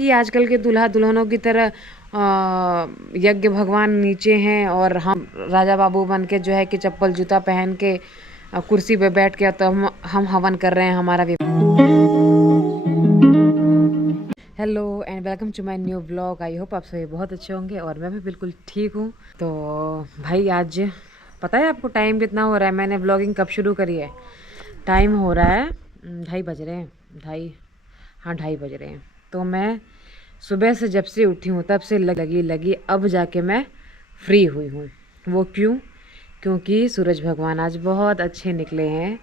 कि आजकल के दूल्हा दुल्हनों की तरह यज्ञ भगवान नीचे हैं और हम राजा बाबू बन के जो है कि चप्पल जूता पहन के कुर्सी पे बैठ के तो हम हवन कर रहे हैं हमारा भी। Hello and welcome to my new blog. I hope आप सभी बहुत अच्छे होंगे और मैं भी बिल्कुल ठीक हूँ। तो भाई आज पता है आपको टाइम कितना हो रहा है? मैंने ब्लॉगिंग कब शुरू करी है? टाइम हो रहा है 2:30 बज रहे हैं। 2:30 बज रहे हैं। तो मैं सुबह से जब से उठी हूँ तब से लगी अब जाके मैं फ्री हुई हूँ। वो क्यों? क्योंकि सूरज भगवान आज बहुत अच्छे निकले हैं।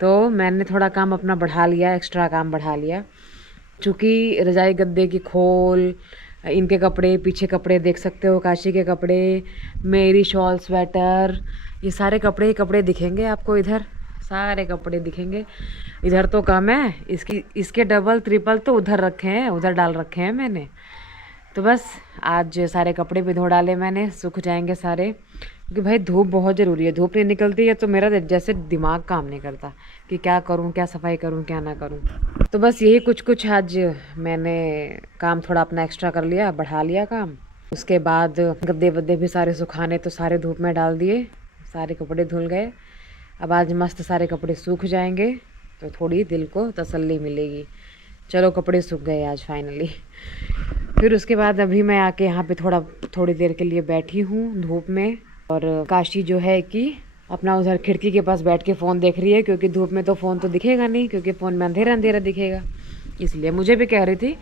तो मैंने थोड़ा काम अपना बढ़ा लिया, एक्स्ट्रा काम बढ़ा लिया। चूँकि रजाई गद्दे की खोल, इनके कपड़े, पीछे कपड़े देख सकते हो, काशी के कपड़े, मेरी शॉल, स्वेटर, ये सारे कपड़े दिखेंगे आपको। इधर सारे कपड़े दिखेंगे। इधर तो कम है, इसके डबल ट्रिपल तो उधर रखे हैं, उधर डाल रखे हैं मैंने। तो बस आज सारे कपड़े भी धो डाले मैंने, सूख जाएंगे सारे। क्योंकि भाई धूप बहुत ज़रूरी है। धूप नहीं निकलती है तो मेरा जैसे दिमाग काम नहीं करता कि क्या करूं, क्या सफाई करूं, क्या ना करूं। तो बस यही कुछ आज मैंने काम थोड़ा अपना एक्स्ट्रा कर लिया, बढ़ा लिया काम। उसके बाद गद्दे वद्दे भी सारे सुखाने तो सारे धूप में डाल दिए, सारे कपड़े धुल गए। अब आज मस्त सारे कपड़े सूख जाएंगे तो थोड़ी दिल को तसल्ली मिलेगी। चलो कपड़े सूख गए आज फाइनली। फिर उसके बाद अभी मैं आके यहाँ पे थोड़ी देर के लिए बैठी हूँ धूप में। और काशी जो है कि अपना उधर खिड़की के पास बैठ के फ़ोन देख रही है, क्योंकि धूप में तो फ़ोन तो दिखेगा नहीं, क्योंकि फ़ोन में अंधेरा अंधेरा दिखेगा। इसलिए मुझे भी कह रही थी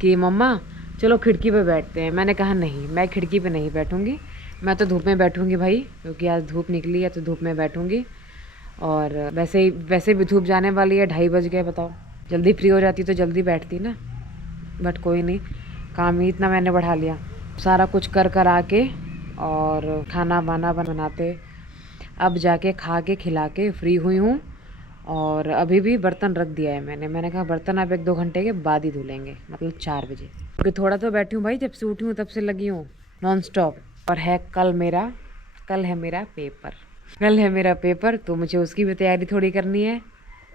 कि मम्मा चलो खिड़की पे बैठते हैं। मैंने कहा नहीं, मैं खिड़की पे नहीं बैठूँगी, मैं तो धूप में बैठूँगी भाई, क्योंकि आज धूप निकली है तो धूप में बैठूँगी। और वैसे भी धूप जाने वाली है, 2:30 बज गए। बताओ, जल्दी फ्री हो जाती तो जल्दी बैठती ना। बट कोई नहीं, काम ही इतना मैंने बढ़ा लिया। सारा कुछ कर आके और खाना वाना बनाते अब जाके खा के खिला के फ्री हुई हूँ। और अभी भी बर्तन रख दिया है मैंने कहा बर्तन अब 1-2 घंटे के बाद ही धुलेंगे, मतलब 4 बजे। क्योंकि थोड़ा तो बैठी हूँ भाई, जब से उठी हूँ तब से लगी हूँ नॉन स्टॉप। और है कल है मेरा पेपर, तो मुझे उसकी भी तैयारी थोड़ी करनी है।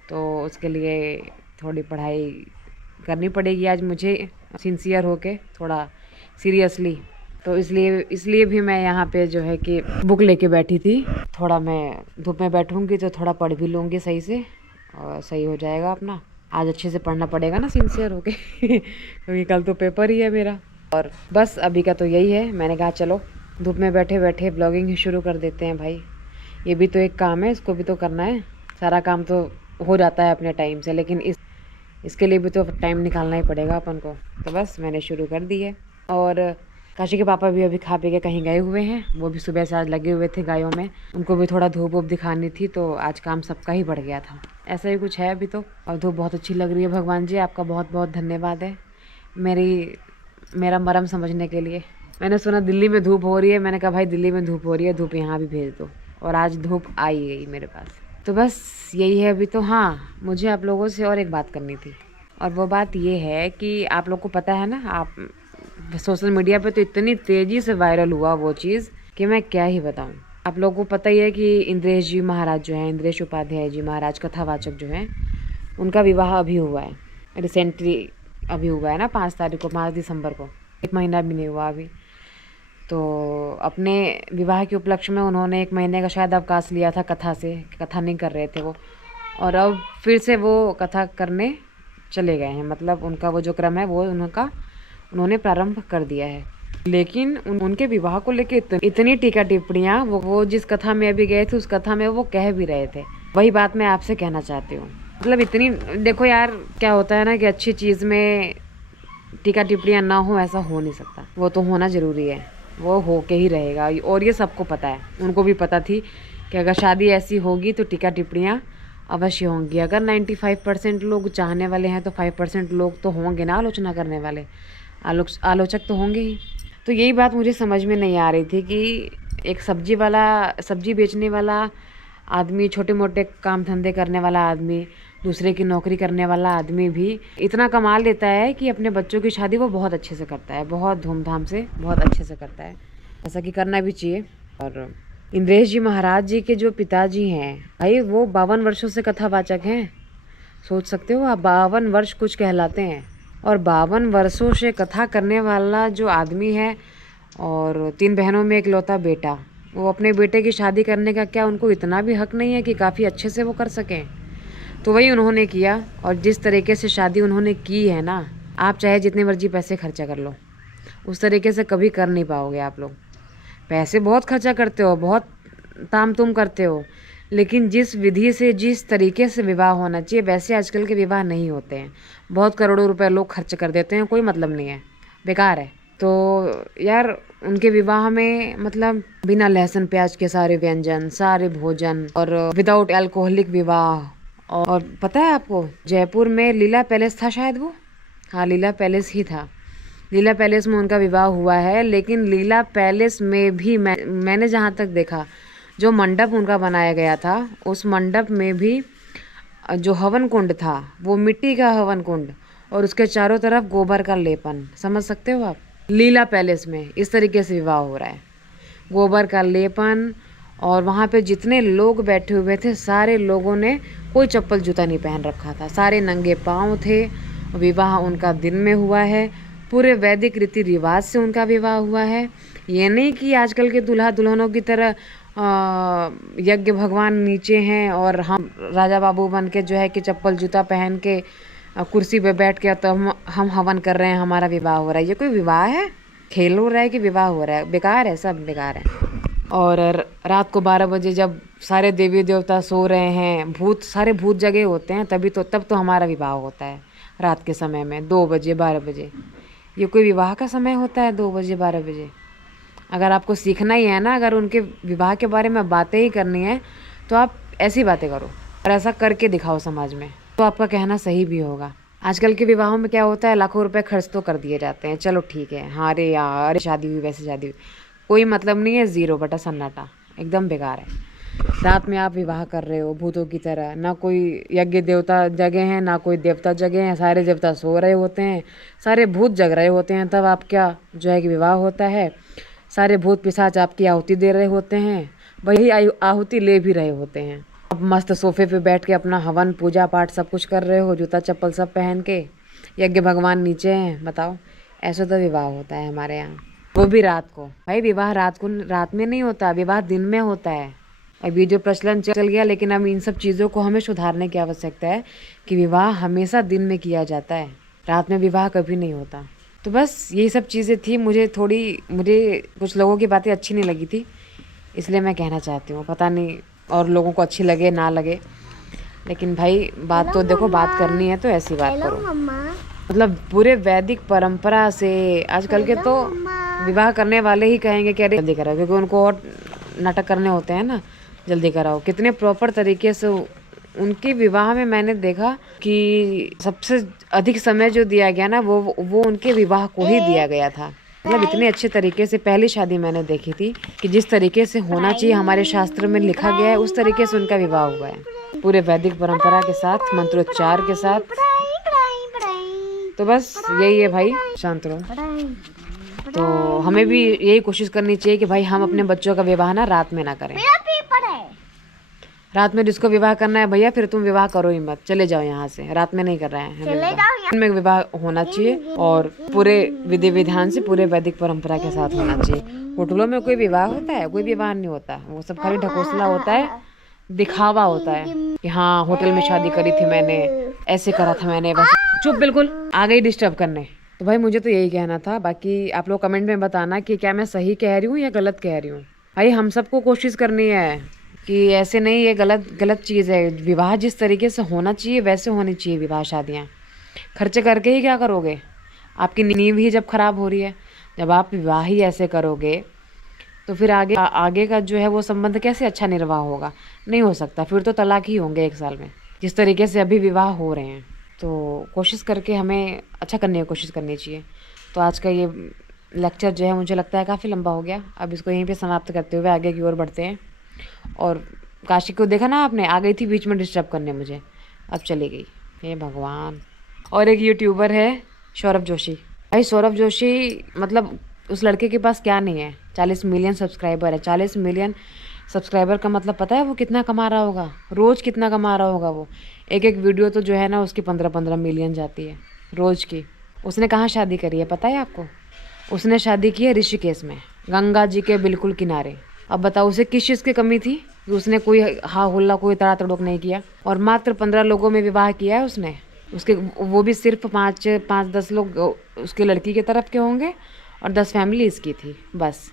तो उसके लिए थोड़ी पढ़ाई करनी पड़ेगी आज मुझे, सिंसियर होके, थोड़ा सीरियसली। तो इसलिए भी मैं यहाँ पे जो है कि बुक लेके बैठी थी। थोड़ा मैं धूप में बैठूँगी तो थोड़ा पढ़ भी लूँगी सही से, और सही हो जाएगा अपना। आज अच्छे से पढ़ना पड़ेगा ना सिंसियर होके क्योंकि कल तो पेपर ही है मेरा। और बस अभी का तो यही है। मैंने कहा चलो धूप में बैठे बैठे ब्लॉगिंग ही शुरू कर देते हैं भाई। ये भी तो एक काम है, इसको भी तो करना है। सारा काम तो हो जाता है अपने टाइम से, लेकिन इसके लिए भी तो टाइम निकालना ही पड़ेगा अपन को। तो बस मैंने शुरू कर दी है। और काशी के पापा भी अभी खा पी के कहीं गए हुए हैं। वो भी सुबह से आज लगे हुए थे गायों में, उनको भी थोड़ा धूप वूप दिखानी थी, तो आज काम सबका ही बढ़ गया था। ऐसा ही कुछ है अभी तो। और धूप बहुत अच्छी लग रही है। भगवान जी आपका बहुत बहुत धन्यवाद है मेरा मरम समझने के लिए। मैंने सुना दिल्ली में धूप हो रही है, मैंने कहा भाई दिल्ली में धूप हो रही है, धूप यहाँ भी भेज दो। और आज धूप आई गई मेरे पास। तो बस यही है अभी तो। हाँ, मुझे आप लोगों से और एक बात करनी थी, और वो बात ये है कि आप लोग को पता है ना, आप सोशल मीडिया पे तो इतनी तेज़ी से वायरल हुआ वो चीज़ कि मैं क्या ही बताऊं। आप लोगों को पता ही है कि इंद्रेश जी महाराज जो हैं, इंद्रेश उपाध्याय जी महाराज कथावाचक जो हैं, उनका विवाह अभी हुआ है, रिसेंटली अभी हुआ है ना, 5 तारीख को, 5 दिसंबर को। 1 महीना भी नहीं हुआ अभी। तो अपने विवाह के उपलक्ष्य में उन्होंने 1 महीने का शायद अवकाश लिया था कथा से, कथा नहीं कर रहे थे वो, और अब फिर से वो कथा करने चले गए हैं। मतलब उनका वो जो क्रम है वो उन्होंने प्रारंभ कर दिया है। लेकिन उनके विवाह को लेके इतनी टीका टिप्पणियाँ वो जिस कथा में अभी गए थे उस कथा में वो कह भी रहे थे। वही बात मैं आपसे कहना चाहती हूँ। मतलब इतनी, देखो यार क्या होता है ना कि अच्छी चीज़ में टीका टिप्पणियाँ ना हो, ऐसा हो नहीं सकता। वो तो होना ज़रूरी है, वो हो के ही रहेगा। और ये सबको पता है, उनको भी पता थी कि अगर शादी ऐसी होगी तो टीका टिप्पणियाँ अवश्य होंगी। अगर 95% लोग चाहने वाले हैं तो 5% लोग तो होंगे ना आलोचना करने वाले, आलोचक तो होंगे ही। तो यही बात मुझे समझ में नहीं आ रही थी कि एक सब्जी बेचने वाला आदमी, छोटे मोटे काम धंधे करने वाला आदमी, दूसरे की नौकरी करने वाला आदमी भी इतना कमा लेता है कि अपने बच्चों की शादी वो बहुत अच्छे से करता है, बहुत धूमधाम से, बहुत अच्छे से करता है। ऐसा कि करना भी चाहिए। और इंद्रेश जी महाराज जी के जो पिताजी हैं भाई, वो 52 वर्षों से कथावाचक हैं। सोच सकते हो आप, 52 वर्ष कुछ कहलाते हैं। और 52 वर्षों से कथा करने वाला जो आदमी है और 3 बहनों में इकलौता बेटा, वो अपने बेटे की शादी करने का क्या उनको इतना भी हक नहीं है कि काफ़ी अच्छे से वो कर सकें? तो वही उन्होंने किया। और जिस तरीके से शादी उन्होंने की है ना, आप चाहे जितने मर्जी पैसे खर्चा कर लो, उस तरीके से कभी कर नहीं पाओगे आप लोग। पैसे बहुत खर्चा करते हो, बहुत ताम तुम करते हो, लेकिन जिस विधि से, जिस तरीके से विवाह होना चाहिए वैसे आजकल के विवाह नहीं होते हैं। बहुत करोड़ों रुपए लोग खर्च कर देते हैं, कोई मतलब नहीं है, बेकार है। तो यार उनके विवाह में मतलब बिना लहसुन प्याज के सारे व्यंजन, सारे भोजन, और विदाउट अल्कोहलिक विवाह। और पता है आपको, जयपुर में लीला पैलेस था शायद वो, हाँ लीला पैलेस ही था। लीला पैलेस में उनका विवाह हुआ है। लेकिन लीला पैलेस में भी मैंने जहाँ तक देखा, जो मंडप उनका बनाया गया था, उस मंडप में भी जो हवन कुंड था वो मिट्टी का हवन कुंड, और उसके चारों तरफ गोबर का लेपन। समझ सकते हो आप? लीला पैलेस में इस तरीके से विवाह हो रहा है, गोबर का लेपन। और वहाँ पे जितने लोग बैठे हुए थे, सारे लोगों ने कोई चप्पल जूता नहीं पहन रखा था, सारे नंगे पाँव थे। विवाह उनका दिन में हुआ है, पूरे वैदिक रीति रिवाज से उनका विवाह हुआ है। ये नहीं कि आजकल के दूल्हा दुल्हनों की तरह यज्ञ भगवान नीचे हैं और हम राजा बाबू बन के जो है कि चप्पल जूता पहन के कुर्सी पे बैठ के तो हम हवन कर रहे हैं, हमारा विवाह हो रहा है। ये कोई विवाह है? खेल हो रहा है कि विवाह हो रहा है? बेकार है, सब बेकार है। और रात को 12 बजे जब सारे देवी देवता सो रहे हैं, सारे भूत जगे होते हैं, तब तो हमारा विवाह होता है रात के समय में 2 बजे 12 बजे। ये कोई विवाह का समय होता है 2 बजे 12 बजे? अगर आपको सीखना ही है ना, अगर उनके विवाह के बारे में बातें ही करनी है, तो आप ऐसी बातें करो और ऐसा करके दिखाओ समाज में, तो आपका कहना सही भी होगा। आजकल के विवाहों में क्या होता है, लाखों रुपए खर्च तो कर दिए जाते हैं, चलो ठीक है, हाँ अरे यार शादी हुई वैसे शादी हुई, कोई मतलब नहीं है, 0 बटा सन्नाटा, एकदम बेकार है। रात में आप विवाह कर रहे हो भूतों की तरह, ना कोई यज्ञ देवता जगे हैं, ना कोई देवता जगे हैं, सारे देवता सो रहे होते हैं, सारे भूत जग रहे होते हैं, तब आप क्या जो है कि विवाह होता है। सारे भूत पिशाच आपकी आहुति दे रहे होते हैं, वही आहुति ले भी रहे होते हैं। आप मस्त सोफे पे बैठ के अपना हवन पूजा पाठ सब कुछ कर रहे हो, जूता चप्पल सब पहन के, यज्ञ भगवान नीचे हैं। बताओ, ऐसा तो विवाह होता है हमारे यहाँ, वो भी रात को। भाई विवाह रात में नहीं होता, विवाह दिन में होता है। अभी जो प्रचलन चल गया, लेकिन अब इन सब चीज़ों को हमें सुधारने की आवश्यकता है कि विवाह हमेशा दिन में किया जाता है, रात में विवाह कभी नहीं होता। तो बस यही सब चीज़ें थी। मुझे कुछ लोगों की बातें अच्छी नहीं लगी थी, इसलिए मैं कहना चाहती हूँ। पता नहीं और लोगों को अच्छी लगे ना लगे, लेकिन भाई बात तो देखो, बात करनी है तो ऐसी बात करो। मतलब पूरे वैदिक परंपरा से आजकल के तो विवाह करने वाले ही कहेंगे कि अरे जल्दी कराओ, क्योंकि उनको और नाटक करने होते हैं ना, जल्दी कराओ। कितने प्रॉपर तरीके से उनके विवाह में मैंने देखा कि सबसे अधिक समय जो दिया गया ना, वो उनके विवाह को ही दिया गया था। मतलब इतने अच्छे तरीके से पहली शादी मैंने देखी थी कि जिस तरीके से होना चाहिए हमारे शास्त्र में लिखा गया है, उस तरीके से उनका विवाह हुआ है, पूरे वैदिक परंपरा के साथ, मंत्रोच्चार के साथ। तो बस यही है भाई, शांत रहो। तो हमें भी यही कोशिश करनी चाहिए कि भाई हम अपने बच्चों का विवाह ना रात में ना करें। रात में जिसको विवाह करना है भैया, फिर तुम विवाह करो ही मत, चले जाओ यहाँ से, रात में नहीं कर रहे हैं। में विवाह होना चाहिए और पूरे विधि विधान से, पूरे वैदिक परंपरा के साथ होना चाहिए। होटलों में कोई विवाह होता है? कोई विवाह नहीं होता, वो सब खाली ढकोसला होता है, दिखावा होता है कि हाँ होटल में शादी करी थी मैंने, ऐसे करा था मैंने, बस चुप, बिल्कुल आ गई डिस्टर्ब करने। तो भाई मुझे तो यही कहना था। बाकी आप लोग कमेंट में बताना कि क्या मैं सही कह रही हूँ या गलत कह रही हूँ। भाई हम सबको कोशिश करनी है कि ऐसे नहीं, ये गलत चीज़ है। विवाह जिस तरीके से होना चाहिए वैसे होनी चाहिए विवाह शादियाँ। खर्चे करके ही क्या करोगे? आपकी नींव ही जब खराब हो रही है, जब आप विवाह ही ऐसे करोगे तो फिर आगे का जो है वो संबंध कैसे अच्छा निर्वाह होगा? नहीं हो सकता, फिर तो तलाक ही होंगे 1 साल में, जिस तरीके से अभी विवाह हो रहे हैं। तो कोशिश करके हमें अच्छा करने की कोशिश करनी चाहिए। तो आज का ये लेक्चर जो है मुझे लगता है काफ़ी लंबा हो गया, अब इसको यहीं पे समाप्त करते हुए आगे की ओर बढ़ते हैं। और काशी को देखा ना आपने, आ गई थी बीच में डिस्टर्ब करने मुझे, अब चली गई, हे भगवान। और एक यूट्यूबर है सौरभ जोशी। भाई सौरभ जोशी, मतलब उस लड़के के पास क्या नहीं है, 40 मिलियन सब्सक्राइबर है। 40 मिलियन सब्सक्राइबर का मतलब पता है वो कितना कमा रहा होगा? रोज़ कितना कमा रहा होगा वो? एक वीडियो तो जो है ना उसकी 15-15 मिलियन जाती है रोज़ की। उसने कहाँ शादी करी है पता है आपको? उसने शादी की है ऋषिकेश में, गंगा जी के बिल्कुल किनारे। अब बताओ उसे किस चीज़ की कमी थी कि उसने कोई हा हुल्ला कोई तड़ा तड़ोक नहीं किया, और मात्र 15 लोगों में विवाह किया है उसने। उसके वो भी सिर्फ 5-10 लोग उसके लड़की की तरफ के होंगे और 10 फैमिली इसकी थी बस।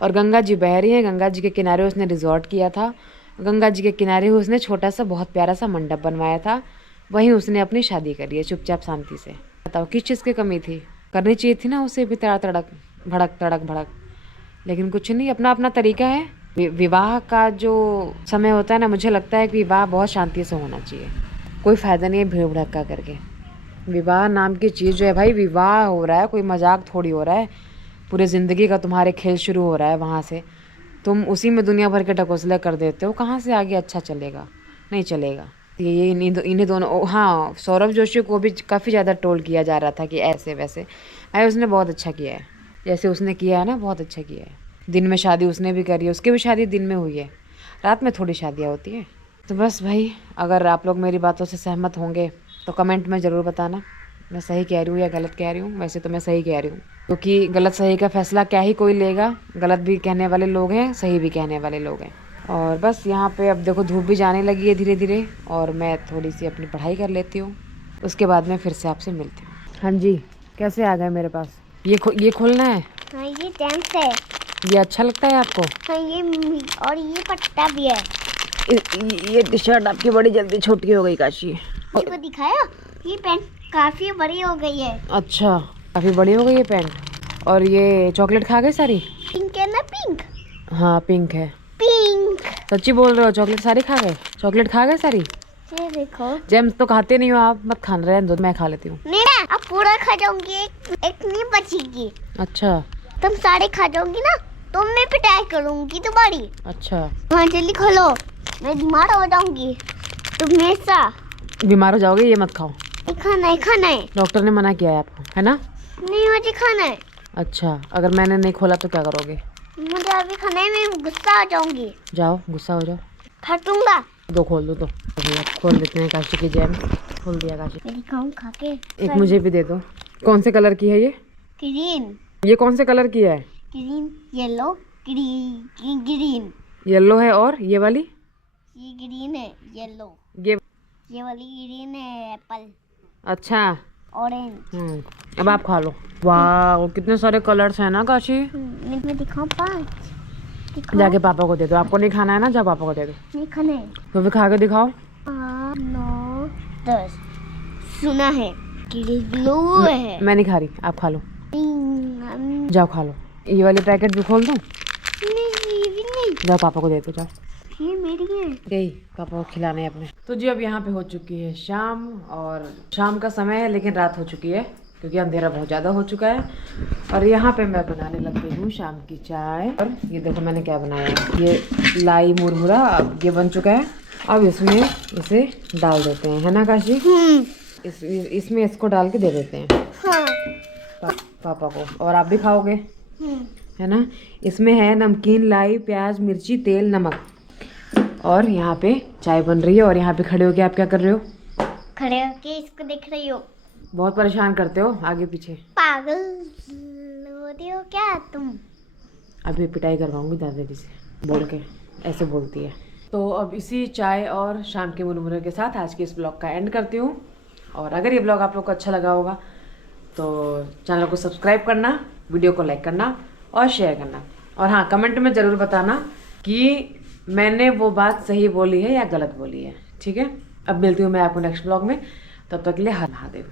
और गंगा जी बह रही हैं, गंगा जी के किनारे उसने रिजॉर्ट किया था, गंगा जी के किनारे उसने छोटा सा बहुत प्यारा सा मंडप बनवाया था, वहीं उसने अपनी शादी करी है चुपचाप शांति से। बताओ किस चीज़ की कमी थी? करनी चाहिए थी ना उसे भी तड़ा तड़क भड़क तड़क भड़क, लेकिन कुछ नहीं, अपना अपना तरीका है। विवाह का जो समय होता है ना, मुझे लगता है कि विवाह बहुत शांति से होना चाहिए, कोई फ़ायदा नहीं है भीड़ भड़क्का करके। विवाह नाम की चीज़ जो है भाई, विवाह हो रहा है, कोई मजाक थोड़ी हो रहा है, पूरे ज़िंदगी का तुम्हारे खेल शुरू हो रहा है वहाँ से। तुम उसी में दुनिया भर के ढकोसले कर देते हो, कहाँ से आगे अच्छा चलेगा? नहीं चलेगा। ये इन्हीं दोनों, हाँ सौरभ जोशी को भी काफ़ी ज़्यादा ट्रोल किया जा रहा था कि ऐसे वैसे। अरे उसने बहुत अच्छा किया है, जैसे उसने किया है ना, बहुत अच्छा किया है। दिन में शादी उसने भी करी है, उसकी भी शादी दिन में हुई है, रात में थोड़ी शादियाँ होती है। तो बस भाई, अगर आप लोग मेरी बातों से सहमत होंगे तो कमेंट में ज़रूर बताना मैं सही कह रही हूँ या गलत कह रही हूँ। वैसे तो मैं सही कह रही हूँ, क्योंकि गलत सही का फैसला क्या ही कोई लेगा, गलत भी कहने वाले लोग हैं, सही भी कहने वाले लोग हैं। और बस यहाँ पे अब देखो धूप भी जाने लगी है धीरे धीरे, और मैं थोड़ी सी अपनी पढ़ाई कर लेती हूँ, उसके बाद में फिर से आपसे मिलती हूँ। हाँ जी, कैसे आ गए मेरे पास? ये खोलना है? हाँ ये टेंस है। ये अच्छा लगता है आपको? हाँ ये और ये पट्टा भी है। ये टी शर्ट आपकी बड़ी जल्दी छोटी हो गई काशी। इसको दिखाया, ये पैंट काफी बड़ी हो गई है। अच्छा, काफ़ी बड़ी हो गई है पैंट। और ये चॉकलेट खा गए सारी? पिंक है ना, पिंक। हाँ पिंक है। पिंक। सच्ची बोल रहे हो? चॉकलेट सारी खा गए? चॉकलेट खा गए सारी? ये देखो। जेम्स तो खाते नहीं हो आप, मत खाना, रहने दो, मैं खा लेती हूँ। नहीं अब पूरा खा जाऊंगी, एक नहीं बचेगी। अच्छा। तुम सारे खा जाओगी ना तो मैं पिटाई करूंगी तुम्हारी। अच्छा। हाँ जल्दी खा लो, मैं बीमार हो जाऊंगी। तुम हमेशा बीमार हो जाओगे, ये मत खाओ। खाना है, खाना है। डॉक्टर ने मना किया है आपको, है ना? नहीं मुझे खाना है। अच्छा, अगर मैंने नहीं खोला तो क्या करोगे? मुझे अभी खाना है, मैं गुस्सा आ जाऊंगी। जाओ गुस्सा हो जाओ। फटूंगा। दो खोल दो तो। खोल देते हैं काशी की जैम। खोल दिया काशी। मैं दिखाऊं खा के। एक मुझे भी दे दो। कौन से कलर की है ये? ग्रीन। ये कौन से कलर की है? Green, yellow, green. Green. Yellow है, और ये वाली? ये ग्रीन है, येलो। ये वाली ग्रीन है, एप्पल। अच्छा। ऑरेंज। अब आप खा लो। वाह कितने सारे कलर्स हैं ना काशी। मैं दिखाऊं 5? जाके पापा को दे दो। आपको नहीं खाना है ना, जाओ पापा को दे दो। नहीं खाना है तो फिर खा के दिखाओ। 8, 9, 10 सुना है कि ब्लू है। मैं नहीं खा रही, आप खा लो। जाओ खा लो। ये वाली पैकेट भी खोल दूं? नहीं ये भी नहीं। जाओ पापा को दे दो, जाओ। ये मेरी है। यही पापा को खिलाने अपने। तो जी अब यहाँ पे हो चुकी है शाम, और शाम का समय है लेकिन रात हो चुकी है क्योंकि अंधेरा बहुत ज़्यादा हो चुका है। और यहाँ पे मैं बनाने लग गई हूँ शाम की चाय। और ये देखो मैंने क्या बनाया है, ये लाई मुरमुरा, अब ये बन चुका है। अब इसमें इसे डाल देते हैं, है ना काशी? इसमें इसको डाल के दे देते हैं। हाँ। पापा को, और आप भी खाओगे, है ना? इसमें है नमकीन, लाई, प्याज, मिर्ची, तेल, नमक। और यहाँ पे चाय बन रही है, और यहाँ पे खड़े होके आप क्या कर रहे हो? खड़े होके इसको देख रही हो। बहुत परेशान करते हो आगे पीछे। पागल होती हो क्या तुम? अभी पिटाई करवाऊंगी दादाजी से, बोल के ऐसे बोलती है। तो अब इसी चाय और शाम के मुरमुरे के साथ आज के इस ब्लॉग का एंड करती हूँ। और अगर ये ब्लॉग आप लोग को अच्छा लगा होगा तो चैनल को सब्सक्राइब करना, वीडियो को लाइक करना और शेयर करना। और हाँ, कमेंट में ज़रूर बताना कि मैंने वो बात सही बोली है या गलत बोली है, ठीक है? अब मिलती हूँ मैं आपको नेक्स्ट ब्लॉग में, तब तक के लिए हर महादेव।